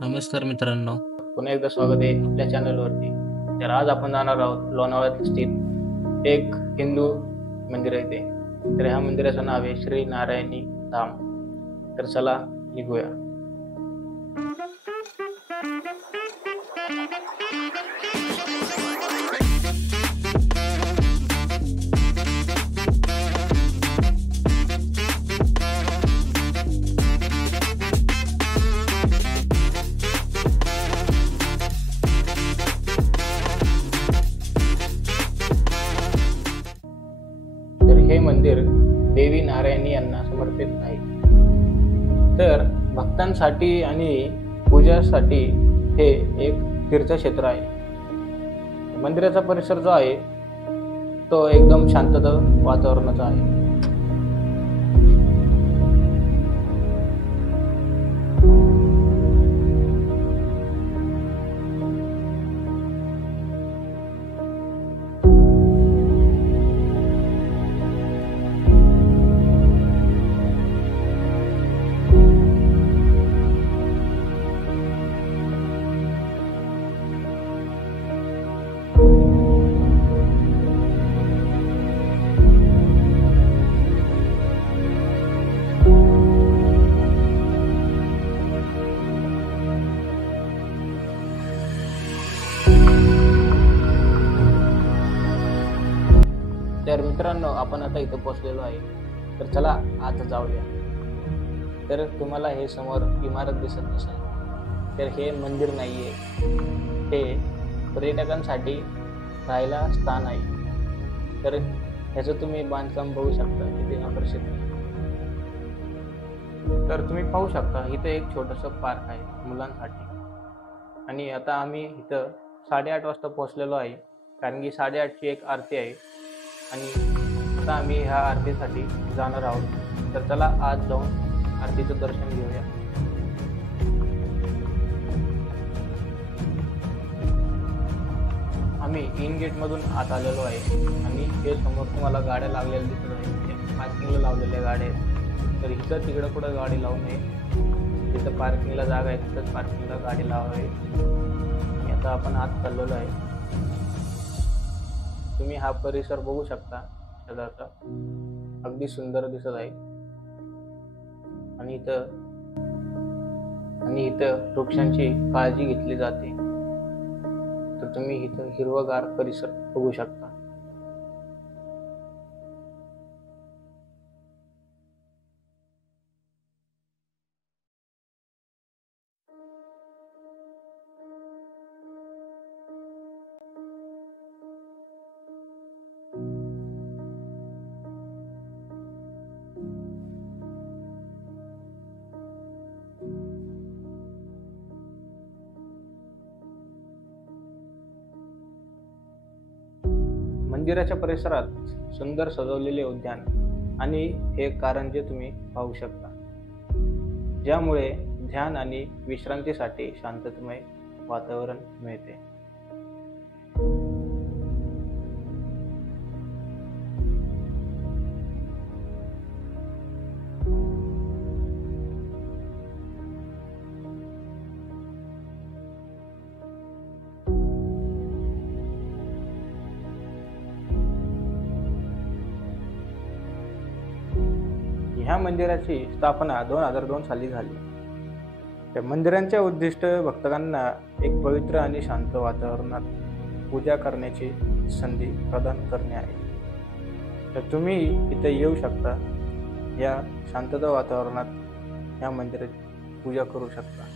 नमस्कार मित्रांनो. पुन्हा एकदा स्वागत आहे आपल्या चॅनलवरती. तर आज आपण जाणार आहोत लोणावळ्यात स्थित एक हिंदू मंदिर आहे ते. तर ह्या मंदिराचं नाव आहे श्री नारायणी धाम. तर चला निघूया. तर हे मंदिर देवी नारायणी यांना समर्पित आहे. तर भक्तांसाठी आणि पूजासाठी हे एक तीर्थक्षेत्र आहे. मंदिराचा परिसर जो आहे तो एकदम शांतता वातावरणाचा आहे. तर मित्रांनो, आपण आता इथं पोहोचलेलो आहे. तर चला आता जाऊया. तर तुम्हाला हे समोर इमारत दिसत नसेल तर हे मंदिर नाहीये, हे पर्यटकांसाठी राहायला स्थान आहे. तर ह्याचं तुम्ही बांधकाम बघू शकता किती आकर्षित आहे. तर तुम्ही पाहू शकता इथं एक छोटंसं पार्क आहे मुलांसाठी. आणि आता आम्ही इथं 8:30 वाजता पोहोचलेलो आहे, कारण की 8:30ची एक आरती आहे आणि आता आम्ही ह्या आरतीसाठी जाणार आहोत. तर चला आज जाऊन आरतीचं दर्शन घेऊया. आम्ही इन गेटमधून आत आलेलो आहे आणि हे समोर तुम्हाला गाड्या लागलेल्या दिसत आहेत. पार्किंगला लावलेल्या गाड्या आहेत. तर इथं तिकडं कुठं गाडी लावू नये. जिथं पार्किंगला जागा आहे तिथंच पार्किंगला गाडी लावावी. आणि आता आपण आत चाललेलो आहे. तुम्ही हा परिसर बघू शकता शेजारचा, अगदी सुंदर दिसत आहे. आणि इथं वृक्षांची काळजी घेतली जाते. तर तुम्ही इथं हिरवगार परिसर बघू शकता. मंदिराच्या परिसरात सुंदर सजवलेले उद्यान आणि हे कारंजे तुम्ही पाहू शकता, ज्यामुळे ध्यान आणि विश्रांतीसाठी शांततामय वातावरण मिळते. ह्या मंदिराची स्थापना 2002 साली झाली. त्या मंदिरांचे उद्दिष्ट भक्तांना एक पवित्र आणि शांत वातावरणात पूजा करण्याची संधी प्रदान करणे आहे. तर तुम्ही इथे येऊ शकता, या शांतता वातावरणात या मंदिराची पूजा करू शकता.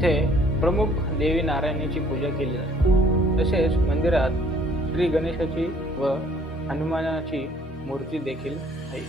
इथे प्रमुख देवी नारायणीची पूजा केली जाते। तसेच मंदिरात श्री गणेशाची व हनुमानाची मूर्ती देखील आहे।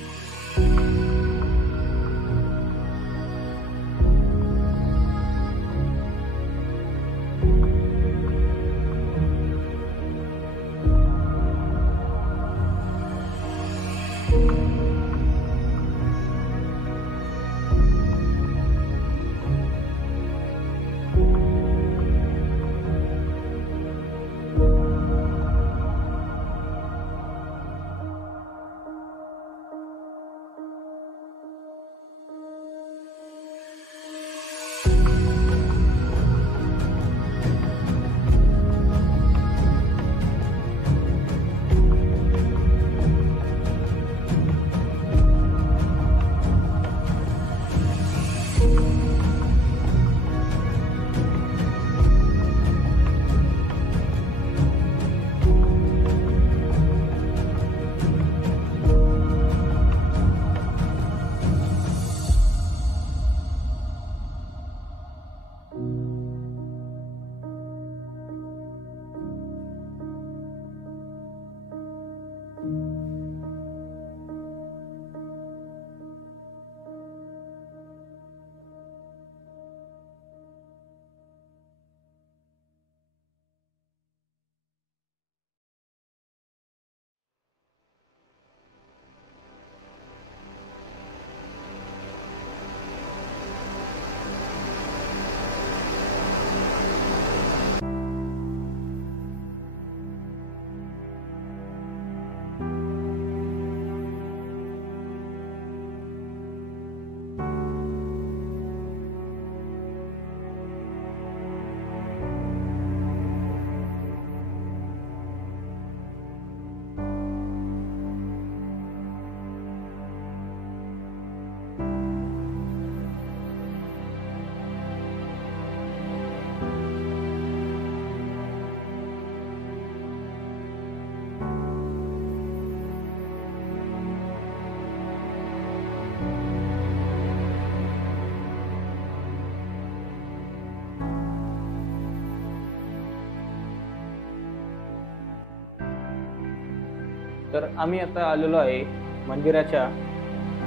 तर आम्ही आता आलेलो आहे मंदिराच्या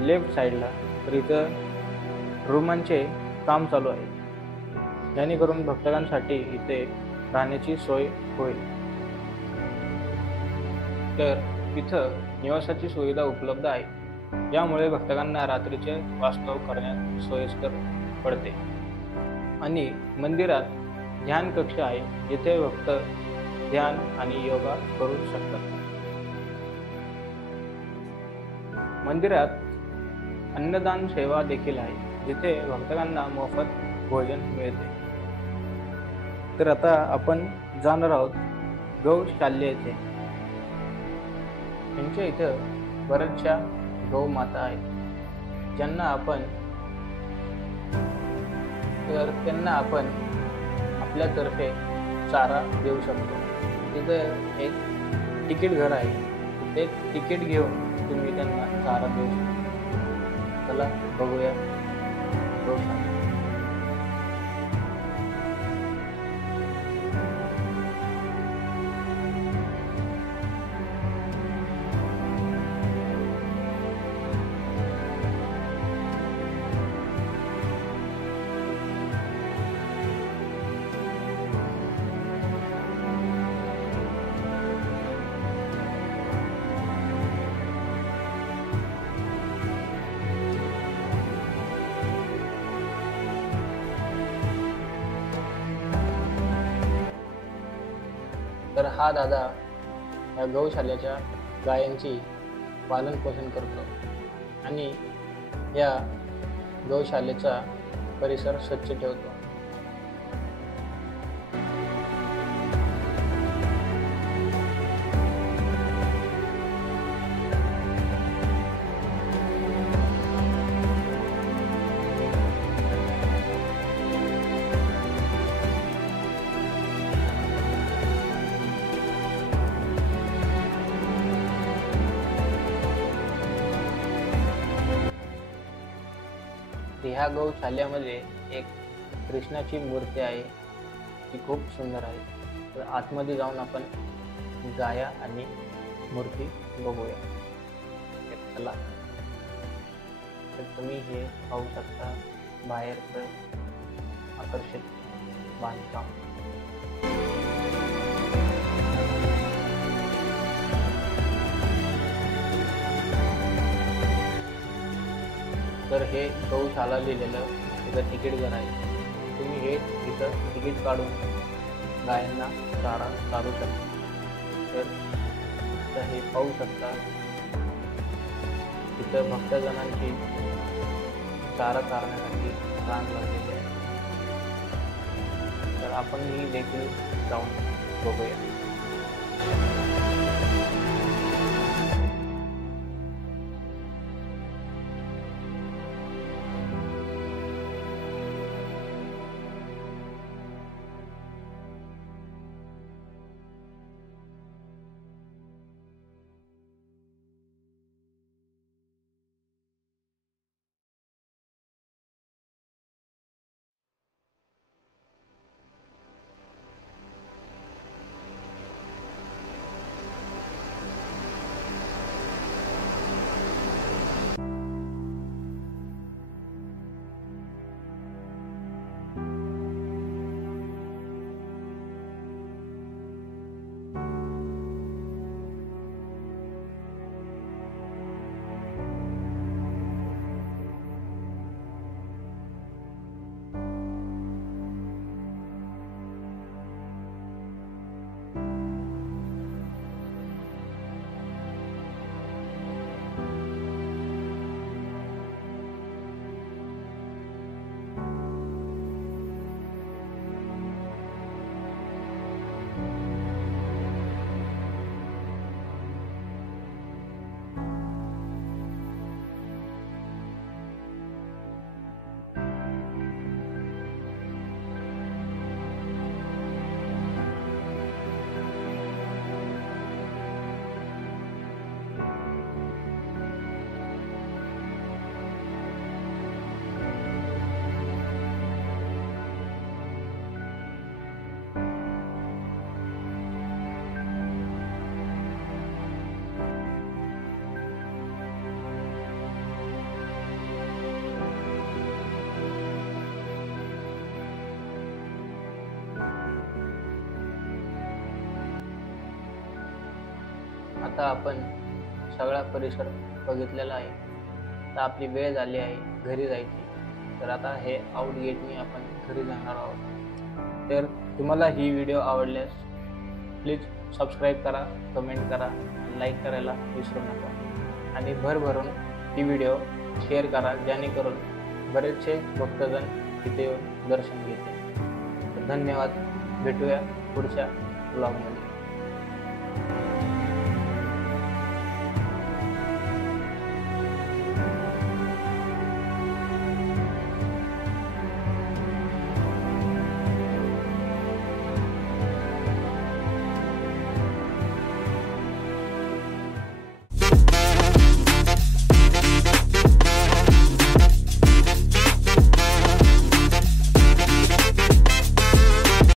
लेफ्ट साईडला। तर इथं रूमांचे काम चालू आहे, जेणेकरून भक्तांसाठी इथे राहण्याची सोय होईल। तर इथं निवासाची सुविधा उपलब्ध आहे, ज्यामुळे भक्तांना रात्रीचे वास्तव करण्यात सोयीस्कर पडते। आणि मंदिरात ध्यान कक्ष आहे, जिथे भक्त ध्यान आणि योगा करू शकतात। मंदिरात अन्नदान सेवा देखील आहे, जिथे भक्तांना मोफत भोजन मिळते। तर आता आपण जाणार आहोत गौशाला येथे। त्यांच्या इथं बऱ्याचशा गौमाता आहेत, त्यांना आपण आपल्यातर्फे चारा देऊ शकतो। तिथं एक तिकीट घर आहे, ते तिकीट घेऊन तुम्ही त्यांना चारा देऊ शकता। चला बघूया गौशाला। तर हा दादा या गौशालेच्या गायांची पालन पोषण करतो आणि या गौशालेचा परिसर स्वच्छ ठेवतो। ह्या गौशाल्यामध्ये एक कृष्णाची मूर्ती आहे ती खूप सुंदर आहे. तर आतमध्ये जाऊन आपण गाया आणि मूर्ती बघूया. तर चला. तर तुम्ही हे पाहू शकता बाहेरचं आकर्षित बांधकाम. तर हे गौशाला लिहिलेलं तिथं तिकीट घर आहे. तुम्ही हे तिथं तिकीट काढून गायांना चारा चालू शकता. तर हे पाहू शकता तिथं भक्तजनांची चारा चारण्यासाठी रांग लागलेली आहे. तर आपणही देखील जाऊन बघूया. आता आपण सगळा परिसर बघितलेला आहे. तर आपली वेळ झाली आहे घरी जायची. तर आता हे आउट गेटने आपण घरी जाणार आहोत. तर तुम्हाला ही व्हिडिओ आवडल्यास प्लीज सबस्क्राईब करा, कमेंट करा, लाईक करायला विसरू नका आणि भरभरून ही व्हिडिओ शेअर करा, जेणेकरून बरेचसे भक्तजण तिथे येऊन दर्शन घेतील. धन्यवाद. भेटूया पुढच्या ब्लॉगमध्ये.